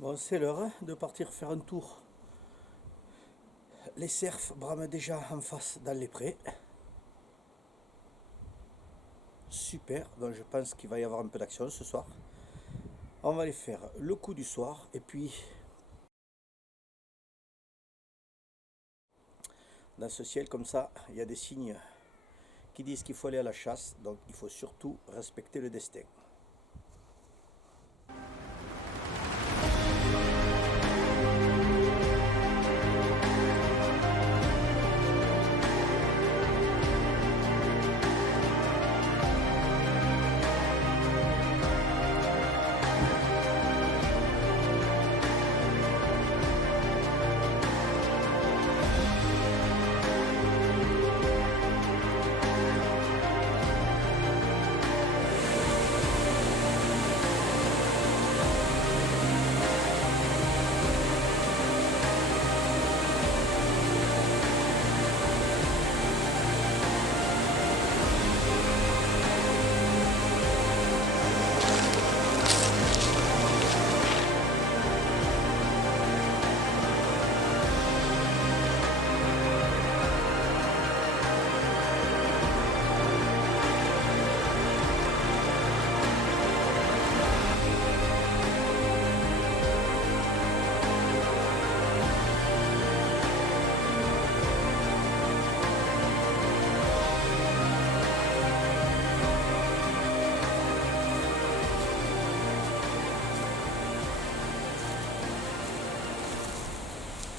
Bon, c'est l'heure hein, de partir faire un tour. Les cerfs brament déjà en face dans les prés. Super, donc je pense qu'il va y avoir un peu d'action ce soir. On va aller faire le coup du soir et puis dans ce ciel comme ça, il y a des signes qui disent qu'il faut aller à la chasse, donc il faut surtout respecter le destin.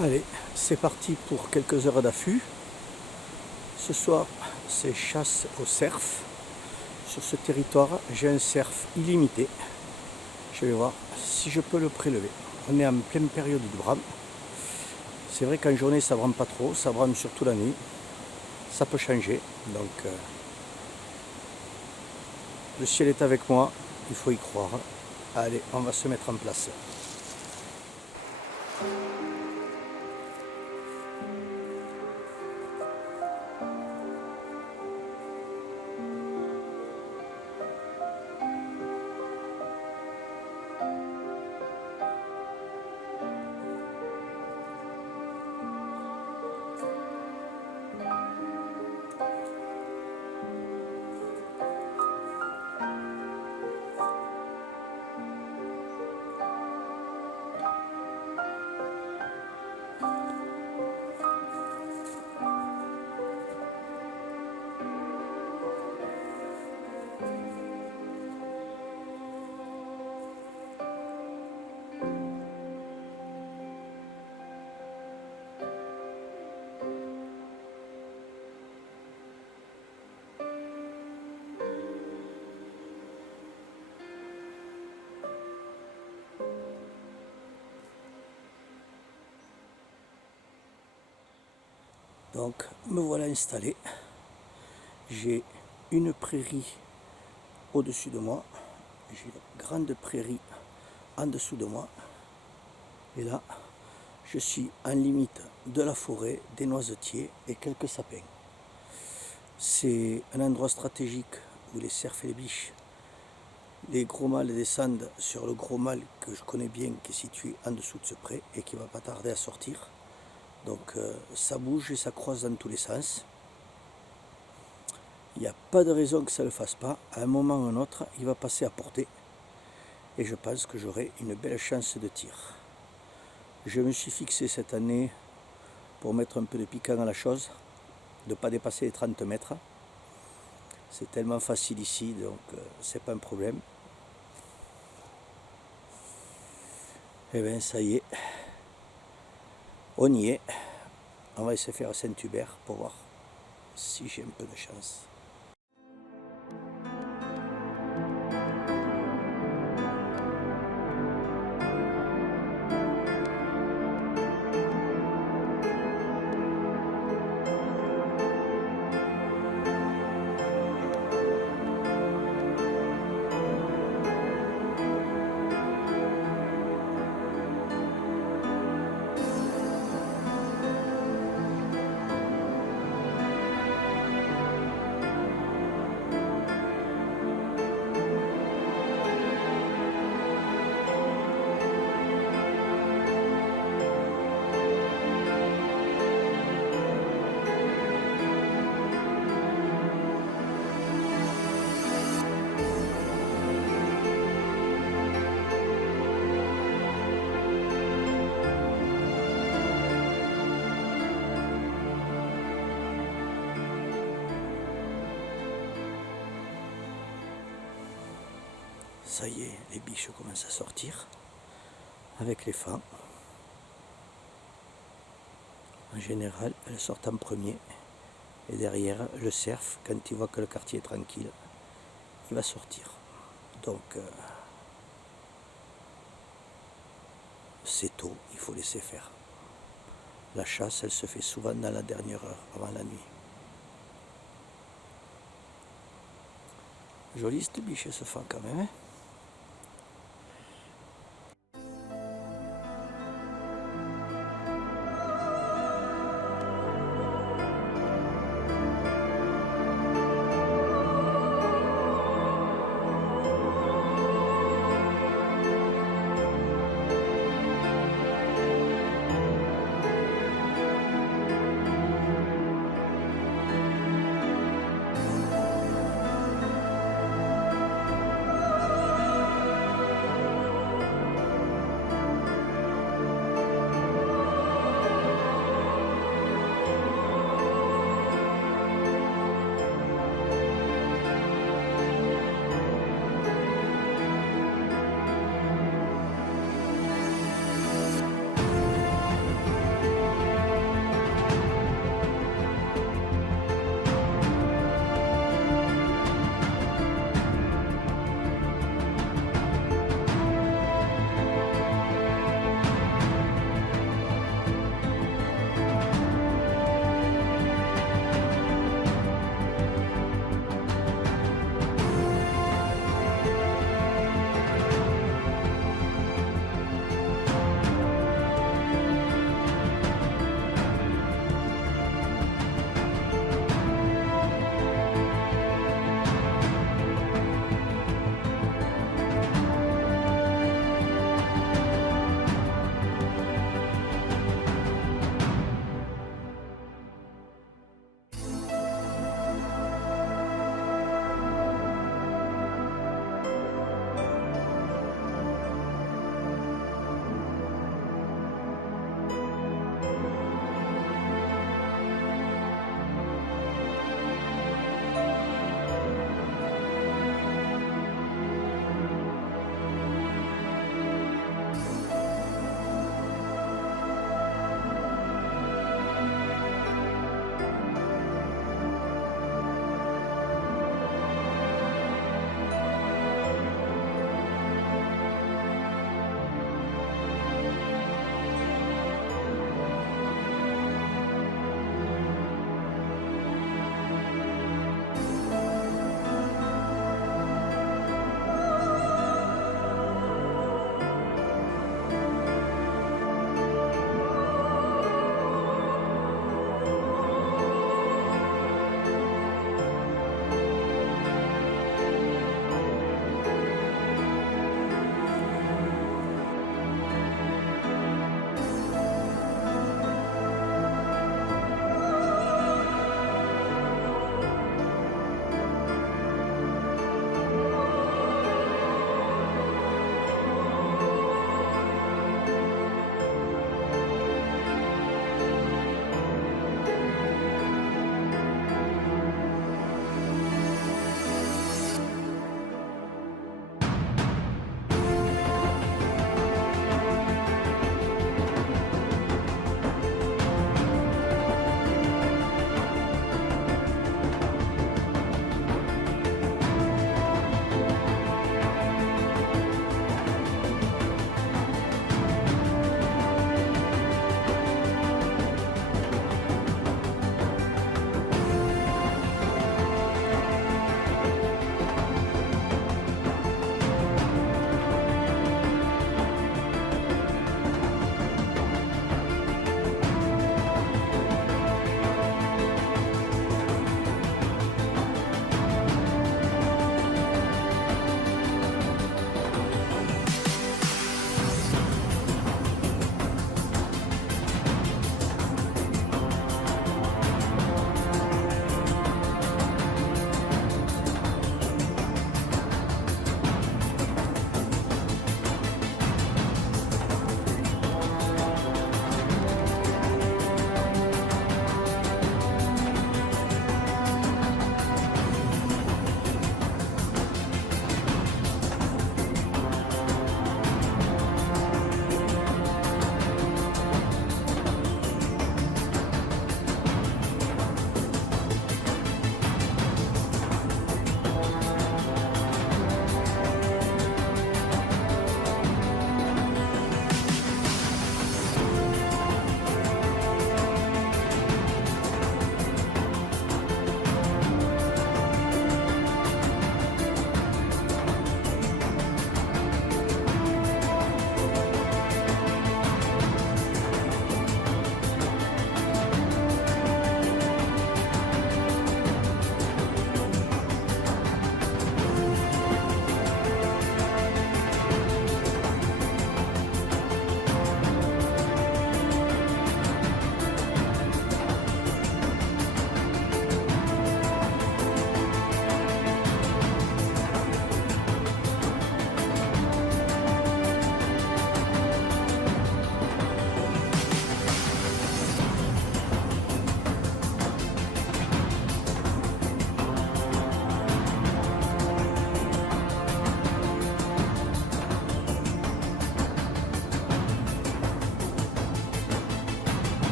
Allez, c'est parti pour quelques heures d'affût. Ce soir, c'est chasse au cerf. Sur ce territoire, j'ai un cerf illimité. Je vais voir si je peux le prélever. On est en pleine période de brame. C'est vrai qu'en journée, ça brame pas trop, ça brame surtout la nuit. Ça peut changer, donc le ciel est avec moi, il faut y croire. Allez, on va se mettre en place. Donc, me voilà installé. J'ai une prairie au-dessus de moi. J'ai une grande prairie en dessous de moi. Et là, je suis en limite de la forêt, des noisetiers et quelques sapins. C'est un endroit stratégique où les cerfs et les biches, les gros mâles descendent sur le gros mâle que je connais bien, qui est situé en dessous de ce pré et qui ne va pas tarder à sortir. Donc ça bouge et ça croise dans tous les sens. Il n'y a pas de raison que ça ne le fasse pas. À un moment ou à un autre, il va passer à portée. Et je pense que j'aurai une belle chance de tir. Je me suis fixé cette année pour mettre un peu de piquant à la chose, de ne pas dépasser les 30 mètres. C'est tellement facile ici, donc c'est pas un problème. Et bien ça y est, on y est. On va essayer de faire Saint-Hubert pour voir si j'ai un peu de chance. Ça y est, les biches commencent à sortir avec les fans. En général, elles sortent en premier. Et derrière, le cerf, quand il voit que le quartier est tranquille, il va sortir. Donc, c'est tôt, il faut laisser faire. La chasse, elle se fait souvent dans la dernière heure, avant la nuit. Jolie cette biche, ce fan quand même, hein.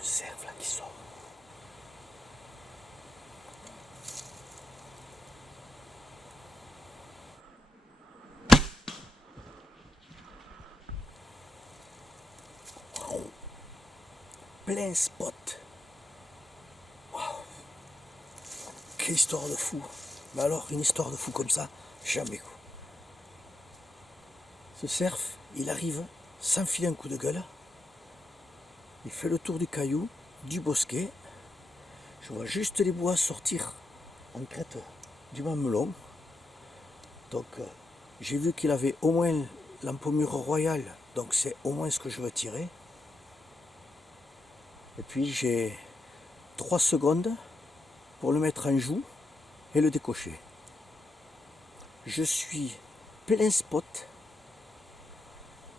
un cerf là qui sort. Wow. Plein spot. Wow. Quelle histoire de fou. Mais alors, une histoire de fou comme ça, jamais quoi. Ce cerf, il arrive sans filer un coup de gueule. Il fait le tour du caillou, du bosquet. Je vois juste les bois sortir en crête du mamelon. Donc j'ai vu qu'il avait au moins l'empaumure royale, donc c'est au moins ce que je veux tirer. Et puis j'ai 3 secondes pour le mettre en joue et le décocher. Je suis plein spot.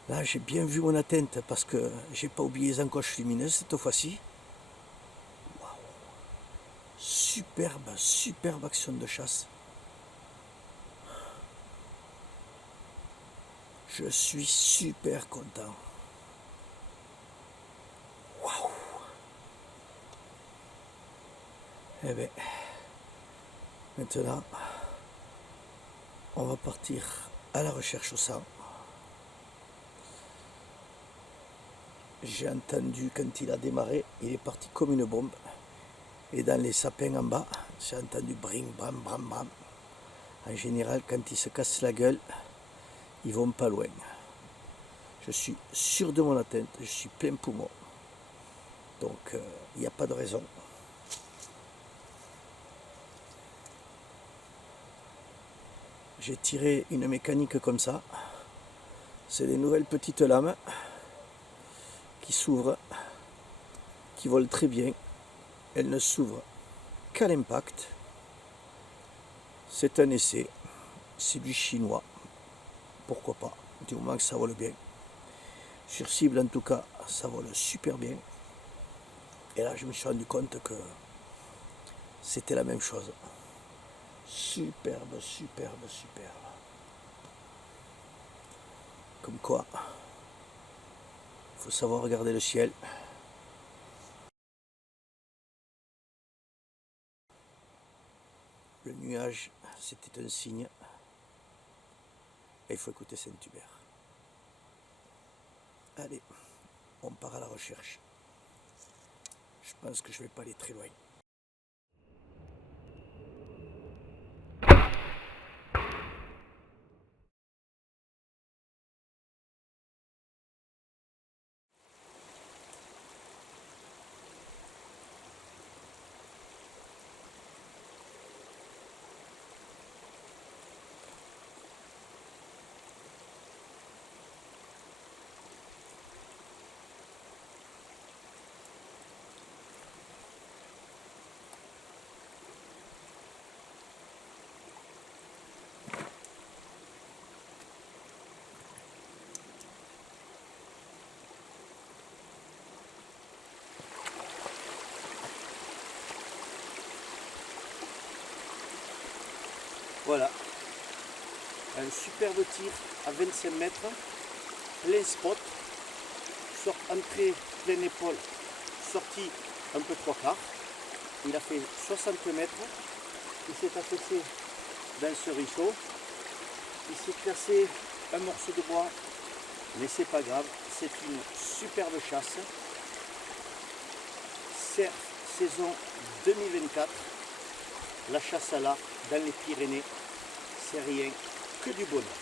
Là j'ai bien vu mon atteinte parce que j'ai pas oublié les encoches lumineuses cette fois-ci. Waouh. Superbe, superbe action de chasse. Je suis super content. Waouh. Eh bien, maintenant, on va partir à la recherche au sang. J'ai entendu quand il a démarré, il est parti comme une bombe. Et dans les sapins en bas, j'ai entendu bring, bram, bram, bram. En général, quand ils se cassent la gueule, ils vont pas loin. Je suis sûr de mon atteinte, je suis plein poumon. Donc, il n'y a pas de raison. J'ai tiré une mécanique comme ça. C'est des nouvelles petites lames qui s'ouvrent, qui volent très bien. Elles ne s'ouvrent qu'à l'impact. C'est un essai. C'est du chinois. Pourquoi pas, du moment que ça vole bien. Sur cible, en tout cas, ça vole super bien. Et là, je me suis rendu compte que c'était la même chose. Superbe, superbe, superbe. Comme quoi, il faut savoir regarder le ciel. Le nuage, c'était un signe. Et il faut écouter Saint-Hubert. Allez, on part à la recherche. Je pense que je ne vais pas aller très loin. Voilà, un superbe tir à 25 mètres, plein spot, entrée pleine épaule, sortie un peu 3/4. Il a fait 60 mètres, il s'est affaissé dans ce ruisseau, il s'est cassé un morceau de bois, mais c'est pas grave, c'est une superbe chasse. Cerf saison 2024, la chasse à l'arc dans les Pyrénées, c'est rien que du bonheur.